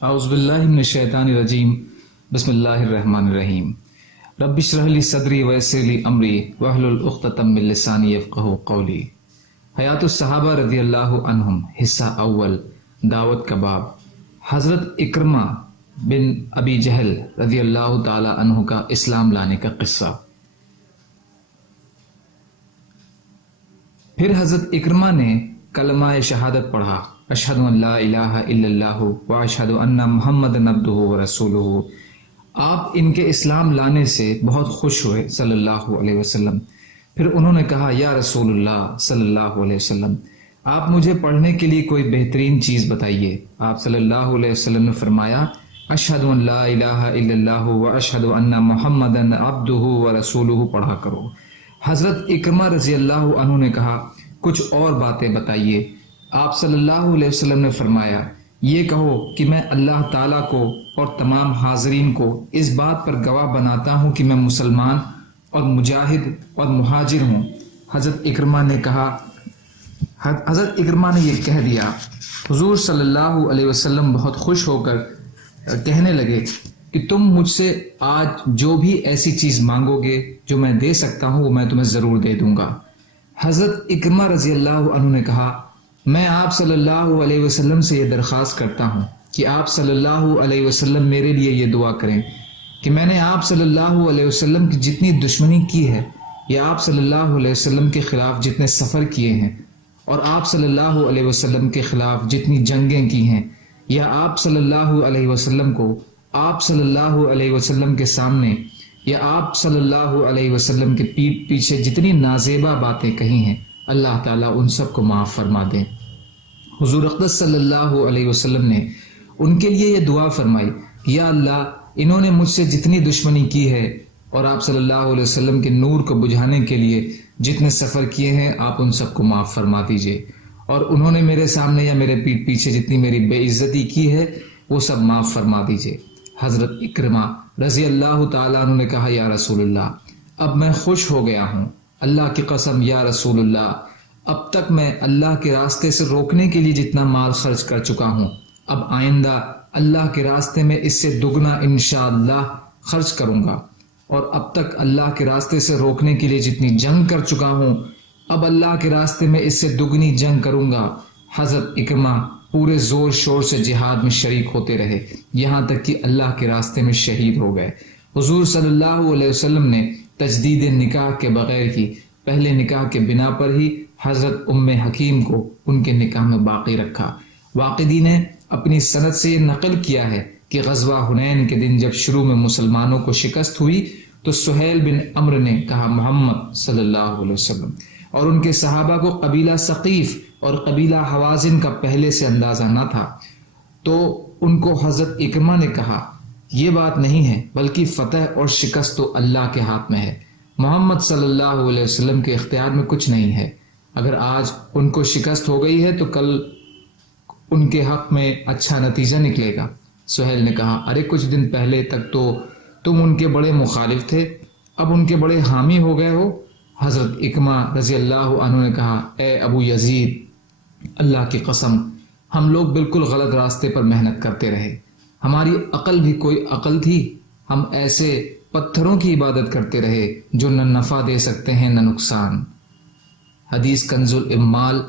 اعوذ باللہ من الشیطان الرجیم بسم اللہ الرحمن الرحیم رب اشرح لی صدری ویسر لی امری واحلل عقدۃ من لسانی یفقہوا قولی۔ حیات الصحابہ رضی اللہ عنہم، حصہ اول، دعوت کا باب۔ حضرت اکرمہ بن ابی جہل رضی اللہ تعالی عنہ کا اسلام لانے کا قصہ۔ پھر حضرت اکرمہ نے کلمہ شہادت پڑھا، اشہد ان لا الہ الا اللہ واشہد ان محمدًا عبدہ ورسولہ۔ آپ ان کے اسلام لانے سے بہت خوش ہوئے صلی اللہ علیہ وسلم۔ پھر انہوں نے کہا، یا رسول اللہ صلی اللہ علیہ وسلم، آپ مجھے پڑھنے کے لیے کوئی بہترین چیز بتائیے۔ آپ صلی اللہ علیہ وسلم نے فرمایا، اشہد ان لا الہ الا اللہ واشہد ان محمدًا عبدہ ورسولہ پڑھا کرو۔ حضرت اکرمہ رضی اللہ عنہ نے کہا، کچھ اور باتیں بتائیے۔ آپ صلی اللہ علیہ وسلم نے فرمایا، یہ کہو کہ میں اللہ تعالیٰ کو اور تمام حاضرین کو اس بات پر گواہ بناتا ہوں کہ میں مسلمان اور مجاہد اور مہاجر ہوں۔ حضرت اکرمہ نے یہ کہہ دیا۔ حضور صلی اللہ علیہ وسلم بہت خوش ہو کر کہنے لگے کہ تم مجھ سے آج جو بھی ایسی چیز مانگو گے جو میں دے سکتا ہوں وہ میں تمہیں ضرور دے دوں گا۔ حضرت اکرمہ رضی اللہ عنہ نے کہا، میں آپ صلی اللہ علیہ وسلم سے یہ درخواست کرتا ہوں کہ آپ صلی اللہ علیہ وسلم میرے لیے یہ دعا کریں کہ میں نے آپ صلی اللہ علیہ وسلم کی جتنی دشمنی کی ہے یا آپ صلی اللہ علیہ وسلم کے خلاف جتنے سفر کیے ہیں اور آپ صلی اللہ علیہ وسلم کے خلاف جتنی جنگیں کی ہیں یا آپ صلی اللہ علیہ وسلم کو آپ صلی اللہ علیہ وسلم کے سامنے یا آپ صلی اللہ علیہ وسلم کے پیٹھ پیچھے جتنی نازیبا باتیں کہی ہیں، اللہ تعالیٰ ان سب کو معاف فرما دیں۔ حضور اقدس صلی اللہ علیہ وسلم نے ان کے لیے یہ دعا فرمائی، یا اللہ، انہوں نے مجھ سے جتنی دشمنی کی ہے اور آپ صلی اللہ علیہ وسلم کے نور کو بجھانے کے لیے جتنے سفر کیے ہیں آپ ان سب کو معاف فرما دیجئے، اور انہوں نے میرے سامنے یا میرے پیٹھ پیچھے جتنی میری بے عزتی کی ہے وہ سب معاف فرما دیجئے۔ حضرت اکرمہ رضی اللہ تعالیٰ عنہ نے کہا، یا رسول اللہ، اب میں خوش ہو گیا ہوں، اللہ کی قسم یا رسول اللہ، اب تک میں اللہ کے راستے سے روکنے کے لیے جتنا مال خرچ کر چکا ہوں، اب آئندہ اللہ کے راستے میں اس سے دگنا انشاءاللہ خرچ کروں گا، اور اب تک اللہ کے راستے سے روکنے کے لیے جتنی جنگ کر چکا ہوں اب اللہ کے راستے میں اس سے دگنی جنگ کروں گا۔ حضرت اکرمہ پورے زور شور سے جہاد میں شریک ہوتے رہے یہاں تک کہ اللہ کے راستے میں شہید ہو گئے۔ حضور صلی اللہ علیہ وسلم نے تجدید نکاح کے بغیر ہی پہلے نکاح کے بنا پر ہی حضرت ام حکیم کو ان کے نکاح میں باقی رکھا۔ واقدی نے اپنی سند سے یہ نقل کیا ہے کہ غزوہ حنین کے دن جب شروع میں مسلمانوں کو شکست ہوئی تو سہیل بن عمرو نے کہا، محمد صلی اللہ علیہ وسلم اور ان کے صحابہ کو قبیلہ ثقیف اور قبیلہ حوازن کا پہلے سے اندازہ نہ تھا، تو ان کو حضرت اکرمہ نے کہا، یہ بات نہیں ہے بلکہ فتح اور شکست تو اللہ کے ہاتھ میں ہے، محمد صلی اللہ علیہ وسلم کے اختیار میں کچھ نہیں ہے۔ اگر آج ان کو شکست ہو گئی ہے تو کل ان کے حق میں اچھا نتیجہ نکلے گا۔ سہیل نے کہا، ارے کچھ دن پہلے تک تو تم ان کے بڑے مخالف تھے، اب ان کے بڑے حامی ہو گئے ہو۔ حضرت اکرمہ رضی اللہ عنہ نے کہا، اے ابو یزید، اللہ کی قسم ہم لوگ بالکل غلط راستے پر محنت کرتے رہے، ہماری عقل بھی کوئی عقل تھی، ہم ایسے پتھروں کی عبادت کرتے رہے جو نہ نفع دے سکتے ہیں نہ نقصان۔ حدیث کنز الامال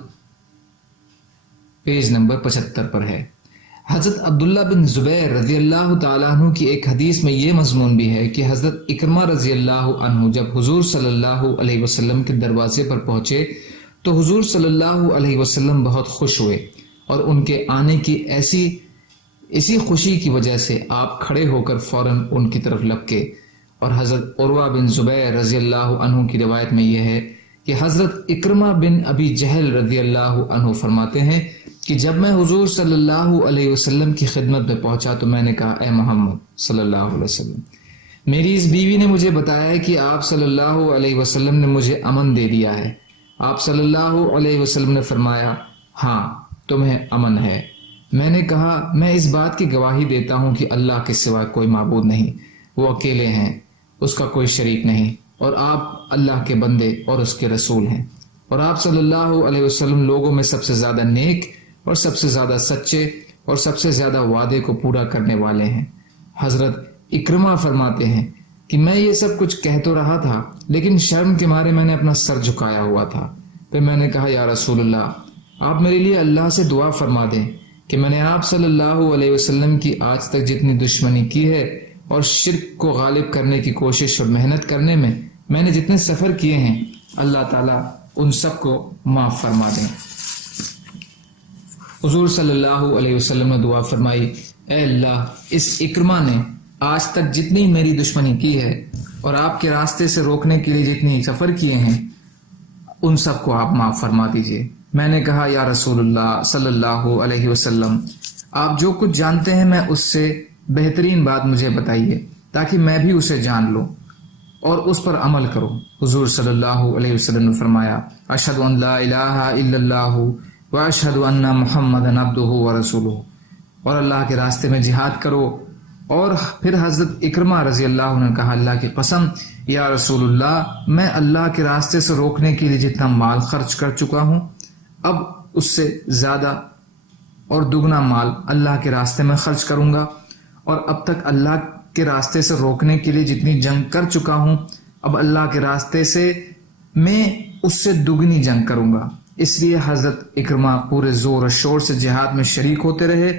پیج نمبر 75 پر ہے۔ حضرت عبداللہ بن زبیر رضی اللہ تعالیٰ عنہ کی ایک حدیث میں یہ مضمون بھی ہے کہ حضرت اکرمہ رضی اللہ عنہ جب حضور صلی اللہ علیہ وسلم کے دروازے پر پہنچے تو حضور صلی اللہ علیہ وسلم بہت خوش ہوئے، اور ان کے آنے کی اسی خوشی کی وجہ سے آپ کھڑے ہو کر فوراً ان کی طرف لپکے۔ اور حضرت عروہ بن زبیر رضی اللہ عنہ کی روایت میں یہ ہے کہ حضرت اکرمہ بن ابی جہل رضی اللہ عنہ فرماتے ہیں کہ جب میں حضور صلی اللہ علیہ وسلم کی خدمت میں پہنچا تو میں نے کہا، اے محمد صلی اللہ علیہ وسلم، میری اس بیوی نے مجھے بتایا ہے کہ آپ صلی اللہ علیہ وسلم نے مجھے امن دے دیا ہے۔ آپ صلی اللہ علیہ وسلم نے فرمایا، ہاں تمہیں امن ہے۔ میں نے کہا، میں اس بات کی گواہی دیتا ہوں کہ اللہ کے سوا کوئی معبود نہیں، وہ اکیلے ہیں، اس کا کوئی شریک نہیں، اور آپ اللہ کے بندے اور اس کے رسول ہیں، اور آپ صلی اللہ علیہ وسلم لوگوں میں سب سے زیادہ نیک اور سب سے زیادہ سچے اور سب سے زیادہ وعدے کو پورا کرنے والے ہیں۔ حضرت اکرمہ فرماتے ہیں کہ میں یہ سب کچھ کہہ تو رہا تھا لیکن شرم کے مارے میں نے اپنا سر جھکایا ہوا تھا۔ پھر میں نے کہا یا رسول اللہ آپ میرے لیے اللہ سے دعا فرما دیں کہ میں نے آپ صلی اللہ علیہ وسلم کی آج تک جتنی دشمنی کی ہے اور شرک کو غالب کرنے کی کوشش اور محنت کرنے میں نے جتنے سفر کیے ہیں اللہ تعالیٰ ان سب کو معاف فرما دیں۔ حضور صلی اللہ علیہ وسلم نے دعا فرمائی اے اللہ اس اکرمہ نے آج تک جتنی میری دشمنی کی ہے اور آپ کے راستے سے روکنے کے لیے جتنی سفر کیے ہیں ان سب کو آپ معاف فرما دیجئے۔ میں نے کہا یا رسول اللہ صلی اللہ علیہ وسلم آپ جو کچھ جانتے ہیں میں اس سے بہترین بات مجھے بتائیے تاکہ میں بھی اسے جان لوں اور اس پر عمل کروں۔ حضور صلی اللہ علیہ وسلم نے فرمایا اشہد ان لا الہ الا اللہ واشہد ان محمدًا عبدہ ورسولہ، اور اللہ کے راستے میں جہاد کرو۔ اور پھر حضرت اکرمہ رضی اللہ عنہ نے کہا اللہ کی قسم یا رسول اللہ میں اللہ کے راستے سے روکنے کے لیے جتنا مال خرچ کر چکا ہوں اب اس سے زیادہ اور دگنا مال اللہ کے راستے میں خرچ کروں گا، اور اب تک اللہ کے راستے سے روکنے کے لیے جتنی جنگ کر چکا ہوں اب اللہ کے راستے سے میں اس سے دگنی جنگ کروں گا۔ اس لیے حضرت اکرمہ پورے زور و شور سے جہاد میں شریک ہوتے رہے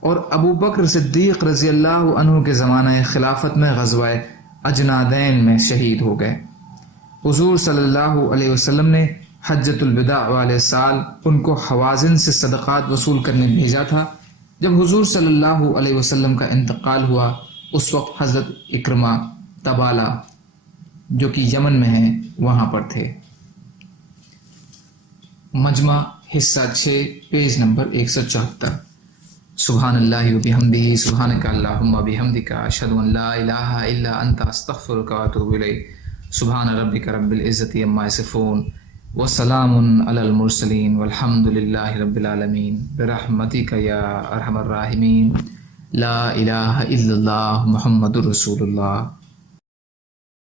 اور ابو بکر صدیق رضی اللہ عنہ کے زمانہ خلافت میں غزوہ اجنادین میں شہید ہو گئے۔ حضور صلی اللہ علیہ وسلم نے حجۃ الوداع والے سال ان کو حوازن سے صدقات وصول کرنے بھیجا تھا۔ جب حضور صلی اللہ علیہ وسلم کا انتقال ہوا اس وقت حضرت اکرمہ تبالہ جو کہ یمن میں ہے وہاں پر تھے۔ مجمع حصہ 6 پیج نمبر 174۔ سبحان اللہ وبحمدہ سبحانک اللہم وبحمدک اشہد ان لا الہ الا انت استغفرک واتوب الیک۔ سبحان ربک رب العزت عما یصفون وسلام علی المرسلین والحمد للہ رب العالمین برحمتک یا ارحم الراحمین۔ لا الہ الا اللہ محمد رسول اللہ۔